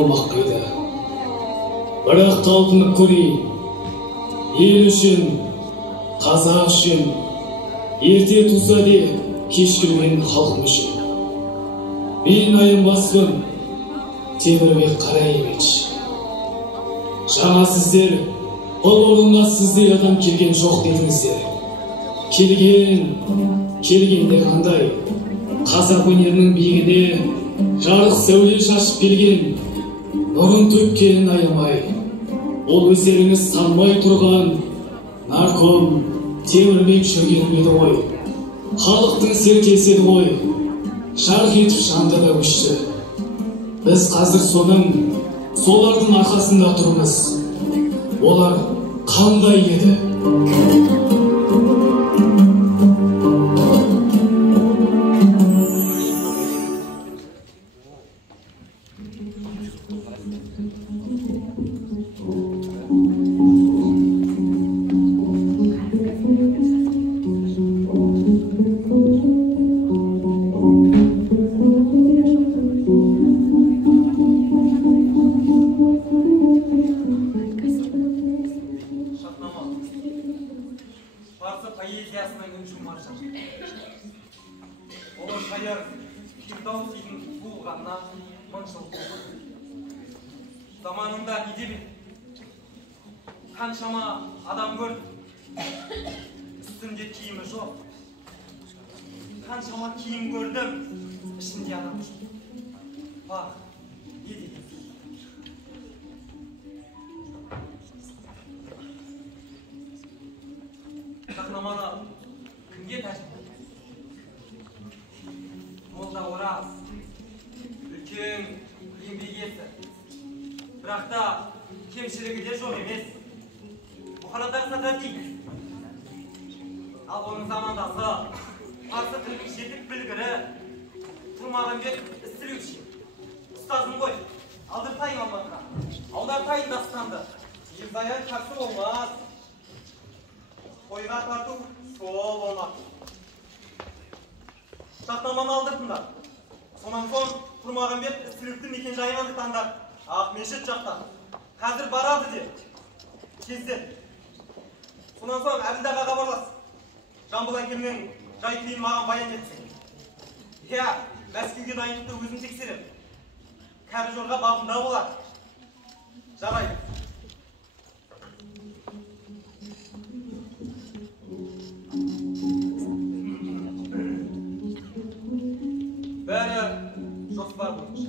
болмақ қайда. Бірақ талпынып көрейін. Ел үшін, қазақ үшін, ерте туса де кешкілген халқым үшін. Мен аянбаспын, Темірбек Қараимеш. Жаңа сіздер, бұл орынға сіздей адам келген жоқ дедіңіздер. Келгенде қандай, қазақ өнерінің биігіне жарық сәуле шашып келген, нұрын төккен аямай. Ол өздеріңіз танымай тұрған нарком Темірбек жүрген еді ғой. Халықтың серкесі еді ғой. Жарқ етіп жанды да өшті. Біз қазір солардың арқасында тұрмыз. Олар қандай еді? Zamanında gidelim. Қаншама адам көрдім. Üstünde kiyimi жоқ. Қаншама киім көрдім. Ішінде адам жоқ. Бақ, не деген? Сахнаманы кімге тәжім? Молда Ораз, үлкен еңбек иесі. Бірақ та кемшілігі де жоқ емес. Бұқарадағы сатра дейді. Ал оның замандасы парсы тілінің жетік білгірі Тұрмағанбет Ісілеуші. Ұстазым ғой, алдыртайын алматыға. Аудартайын дастанды. Елзаян қарсы болмас. Қойға тарту сол болмақ. Шахнаманы алдыртыңдар. Сонан соң Тұрмағанбет Ісілеуштің мекен жайын анықтаңдар. Ақмешіт жақта. Қазір барады де. Кезден. Сонан соң Әбілдаға хабарлас. Жамбыл әкемнің жай-күйін маған баян етсін. Я, Мәскеуге дайындықты өзім тексерем. Кәрі жорға бабында болар. Жарайды. Бәрі жоспар бойынша.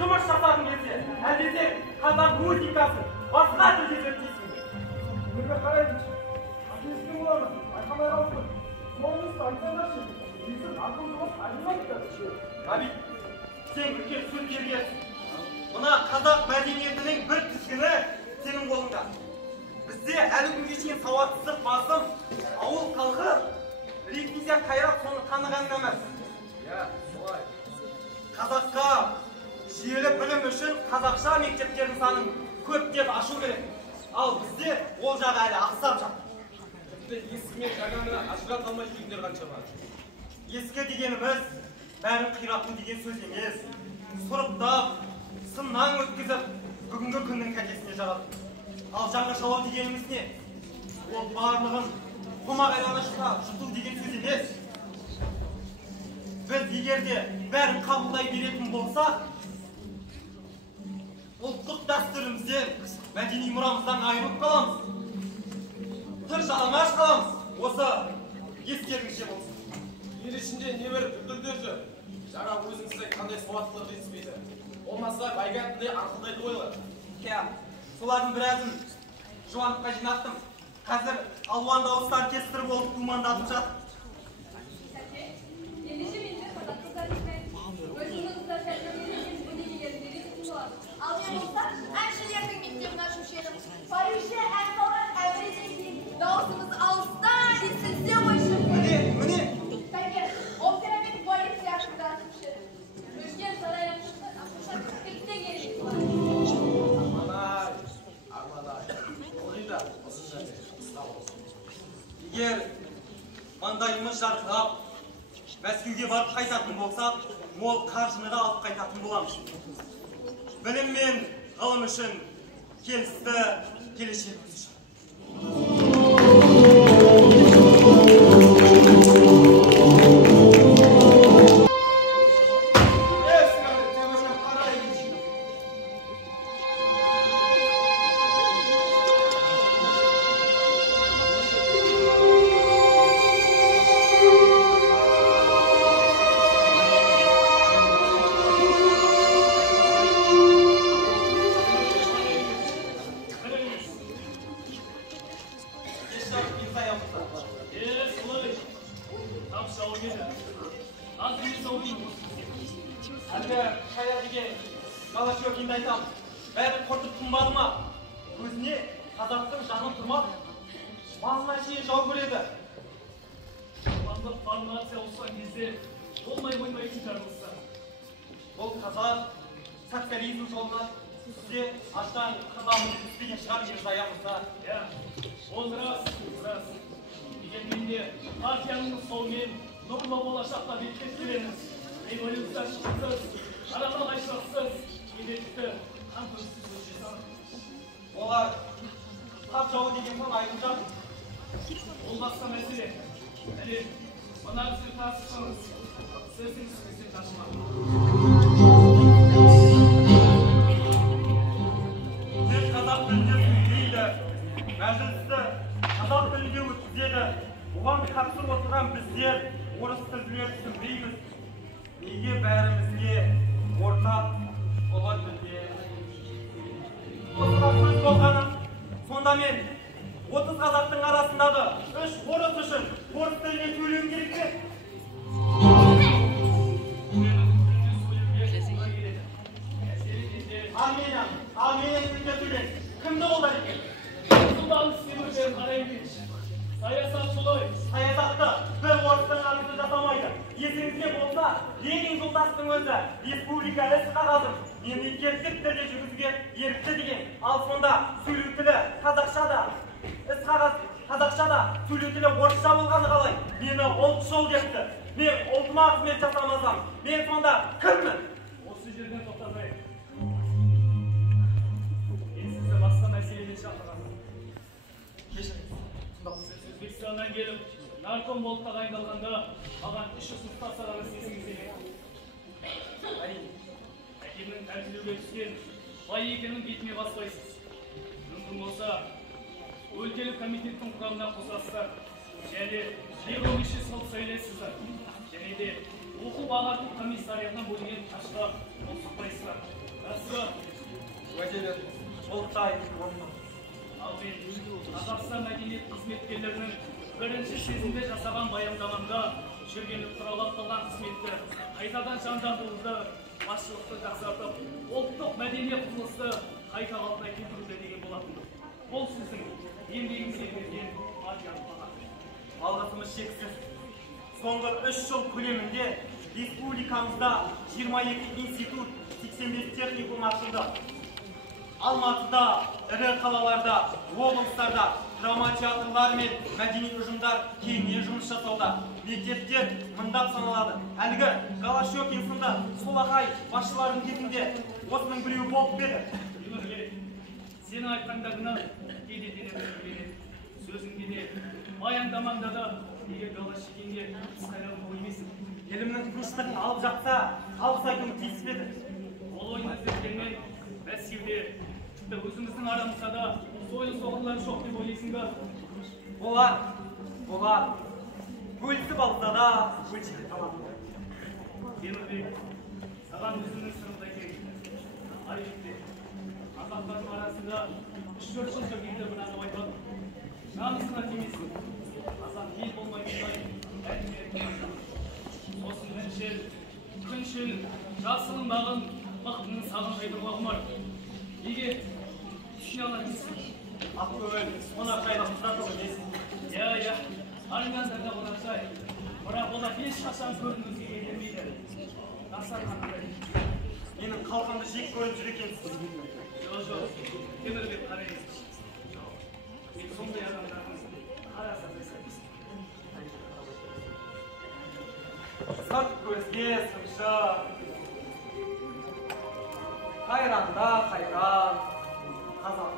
жұмыс жасағың келсе, әлбетте қазақ музыкасын басқа тілде зерттейсің. Неге қарайсың? Әкесіне боламын, айқамай қалыппын. Соңыңызды айтсаңдаршы, дейсің ақылдылық айналыпты. Ғабит, сен үлкен сөз бергенсің. Мына қазақ мәдениетінің бір тізгіні сенің қолыңда. Бізде әлі күнге шейін сауатсыздық басым, ауыл қалқы, ревизия қайрат соны таныған емес. Солай. Қазаққа жүйелі білім үшін қазақша мектептердің санын көптеп ашу керек. Ал бізде ол жағы әлі ақсап жатыр. Тіпті ескі мен жаңаны ажырата алмай жүргендер қаншама. Ескі дегеніміз бәрін қирату деген сөз емес. Сұрыптап, сыннан өткізіп, бүгінгі күннің кәдесіне жарады. Ал жаңашалау дегеніміз не? Ол барлығын қомақ айланышқа жұту деген сөз емес. Біз егерде бәрін қабылдай беретін болсақ, ұлттық дәстүрімізден, мәдени мұрамыздан айырылып қаламыз. Тыр жалаңаш қаламыз. Осы естеріңізде болсын. Ел ішінде небір бүлдірдер жүр. Жаңа өзіңізде қандай сауаттылық жетіспейді. Олмаса байгатындай ақылдайды ойлар. Солардың біразын жуаныққа жинаттым. Қазір алуан дауысты оркестр болып думандатып жатыр. Ендеше менде қазақ қыздарымен өзіңнің қыздар тәрбиеленген өнегелерін беретін болады. Ал мен болса, әншілердің мектебін ашушы едім. Парижде ән салған әуреден кейін дауысымыз алыста естілсе ойшы. Міне! Тәке, операмен балет театрында ашушы едім. Үлкен сарайдан шыққан ақушар кеттен керек болады. Армадай. Олайда, осы және қысқа болсын. Егер маңдайымыз жарқырап, Мәскеуге барып қайтатын болсақ, мол қаржыны да алып қайтатын боламыз. Білім мен ғылым үшін келісті келешегіміз үшін. Әлгі шая деген Голощёк енді айтам, бәрі құртып тұнбады ма? Өзіне қазақтың жанын тұрмақ, малына шейін жау көреді. Қоғамдық формация olsan кезде болмай қоймайтын жарылса. Бұл қазақ социализм жолына сізде аштан қырғамын түспеген шығар ержаямызда. Ол рас. Дегенмен де партияның солмен нұрлы болашақта беттеп келеміз. Революция шықсыз, арада қайшылықсыз, кедетті қамқорсыз өшесін. Олар тап жауы деген соң айырылжақ. Ол басқа мәселе. Әлі, мына бізді тасышыңыз, сіздің сүзбесен ташымақ. Сіз қазақ тілінде сөйлейді, мәжілісті қазақ тілінде өткізеді. Оған қатысып отырған біздер орыс тілділер түсінбейміз. Неге бәрімізге ортақ ұлы тілде? Осыға сөз болғаны, сонда мен 30 қазақтың арасындағы 3 орыс үшін орыс тіліне сөйлеуім керек пе? Армения тілінде сөйлен. Кімді олар екен? Сұлтан істемеушілер қараймыз. Саясат солай. Саясатты бір орыстың арызы жасамайды. Есіңізде болса, Ленин жолдастың өзі республика іс қағазын мемлекеттік тілде жүргізуге ерікті деген. Ал сонда сөйлеу тілі қазақшада, іс қағаз қазақшада, сөйлеу тілі орысша болғаны қалай? Мені ұлтшыл депті. Мен ұлтыма қызмет жасамасам, мен сонда кіммін? Осы жерден тоқтатайық. Мен сізді басқа мәселемен шақырғанмын. Кешіріңіз. Өзбекстаннан келіп, нарком болып тағайындалғанда, маған 3 ұсыныс тастағаныңыз есіңізде ме? Әрине. Әкемнің тәртілеуге түскен бай екенін бетіме баспайсыз. Мүмкін болса, өлкелік комитеттің құрамына қосасыздар. Және жер-өмеші салып сөйлесіздер. Және де оқу-ағарту комиссариятынан бөлінген қашқа қосылмайсыздар. әдебиет толықтай орны. Ал мен Қазақстан мәдениет қызметкерлерінің бірінші сезімде жасаған баяндамамда жүргенлік тұралап қалған қызметті қайтадан жандандыруды, басшылықты жақсартып, ұлттық мәдениет құрылысты қайта қалпына келтіруді деген болатын. Бұл сіздің еңбегіңізге берген адиялық баға. Алғысымыз шексіз. Соңғы 3 жыл көлемінде республикамызда 22 институт, 85 техникум ашылды. Алматыда, ірі қалаларда, облыстарда драма театрлар мен мәдени ұжымдар кеңінен жұмыс жасауда. Мектептер мыңдап саналады. Әлгі Голощекин сынды солақай басшылардың кезінде осының біреуі болып беді. Сені айтқандарына кейде сөзіңде де, баяндамаңда да неге Голощекинге қысқайланып қоймайсың. Елімнің тыныштығын алып жатса, алғыс айтуым тиіспеді. Ол ойын іздегенмен Мәскеуде өзіміздің арамызда да сойыл соғырлар жоқ деп ойлайсың ба? Олар. Бөлісіп алса да, бөлшек қалады. Темірбек, саған өзінің сырымды айтайын. Айыпты. Қазақтардың арасында 3-4 жыл жүргенде мынаны айтады. Намысына тимейсің. Қазақ ел болмайтындай әдемиет. Сосын күншіл, жасылынбағын, мықтының сағын жайдырға құмар. Неге түсіне аламайсың? Ақкөңіл, қонақжайлы құтратылы дейсің. Я, армяндарда қонақжай. Бірақ олар ешқашан көрінуге келмейді. Насар қандай. Менің қалқымды жек көріп жүр екенсіз. Жоқ, Темірбек қарайсыз. Мен сондай адамдардың қараса жасаймыз. Сырт көзге сыншы. Қайранда қайран. Қазақ.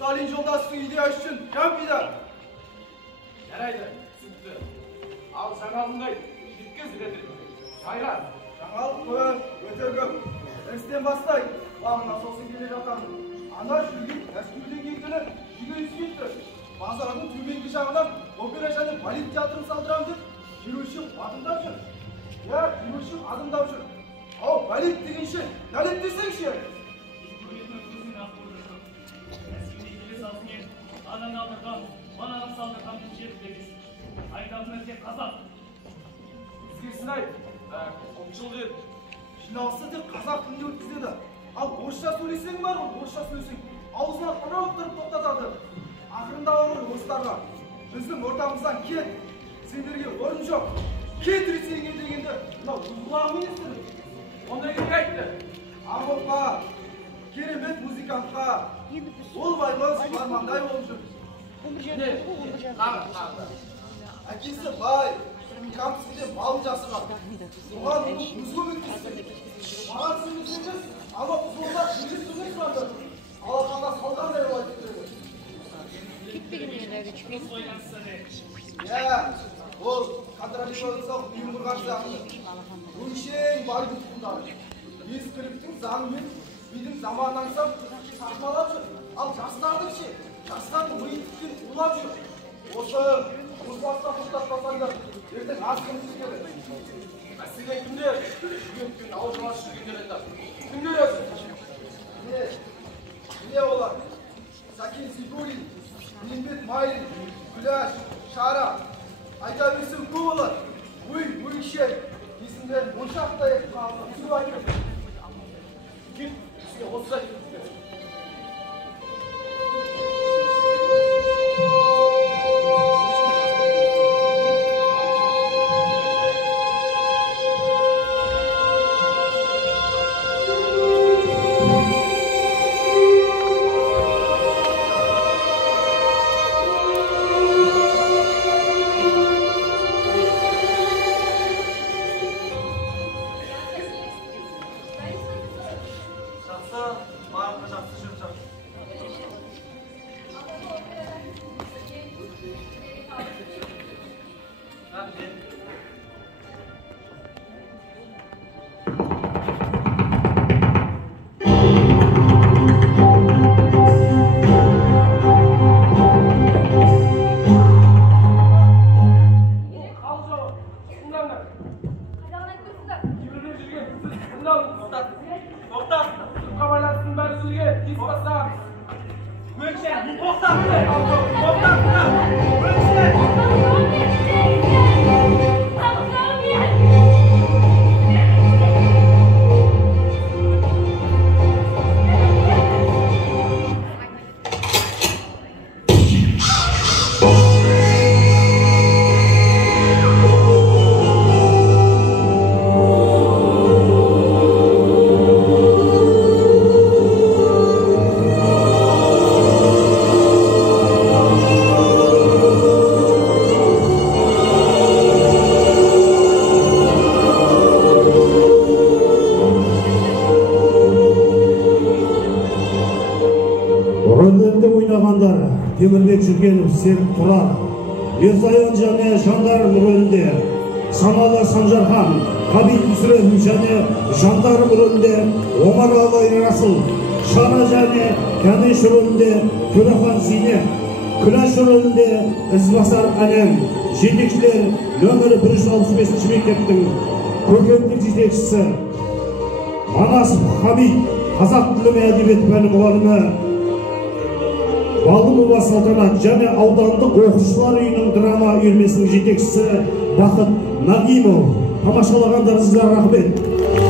Stalin жолдасы идея үшін кәм пида. Жарайды, түсінікті. Ал жаңалындай жеткіз ретір. Қайрат. Жаңалық қой, өте көп. Дәрістен бастай, бағына сосын келе жатамын. Ана жүрген Мәскеуден келгені жүге үскетті. Базардың төменгі жағынан опера және балет театрын салдырам деп, жүруші адымдап жүр. Я, жүруші адымдап жүр. Ау, балет дегенше, нәлет десеңші. Анаң алдырған, банағын салдырған жер демес. Айтатыны тек қазақ. Бізгесін айт. Ұлтшыл дед. Жиналысы тек қазақ тілінде өткізеді. Ал орысша сөйлесең бар ғой, орысша сөйлесең. Аузына қырау тұрып тоқтатады. Ақырында ғой орыстарға. Біздің ортамыздан кет. Сендерге орын жоқ. Кет Ресейге дегенді. Мынау ұзғылағын естіді. Ондай кім айтты? Ағылға, керемет музыкантқа. Ол байлы армандай болып жүр. Әкесі бай, Камскіде малын жасыған. Оған мұны күзгі мүмкісті. Маған сөйлесеңіз, ама құзылда жүресіңіз сұранды. Алақанда салғандай олай кетіреді. Ол контролируциялық ұйым құрған сияқты. Өңшең байдың тұқымдары. Ескіліктің заңымен бидің заманын аңсап сахналап жүр. Ал жастардың ше, жастардың миын тіккен улап жүр. Осы мұзбастан тоқтатпасаңдар, ертең азғын түскеді. Мәселе кімдер? Үкіметтің ауыл жоласы жүргендер айтады. Кімдер өзі? Міне олар. Сәкен Сейфуллин, Бейімбет Майлин, Күләш, Шара. Айта берсем көп олар. Өй-шей. Есімдер моншақтай қалды. Түсіп айтып. Кет, бізге осы айтып. Рахмет. Темірбек Жүргенов, Серік Тұрар, Ерзайын және Жандарым рөлінде, Самала Санжархан, Қабит Мүсірев және Жандарым рөлінде, Омар Алай Расыл, Шара және Кәнеш рөлінде, Төрехан Зейнеп, Күләш рөлінде, Ізбасар Әлем, жетекшілер нөмірі 165 мектептің көркемдік жетекшісі, Манасов Хамид, қазақ тілі мен әдебиеті пәні мұғалімі, Балымова Салтанат және аудандық оқушылар үйінің драма үйірмесінің жетекшісі Бақыт Нағимов. Тамашалағандарыңызға рахмет.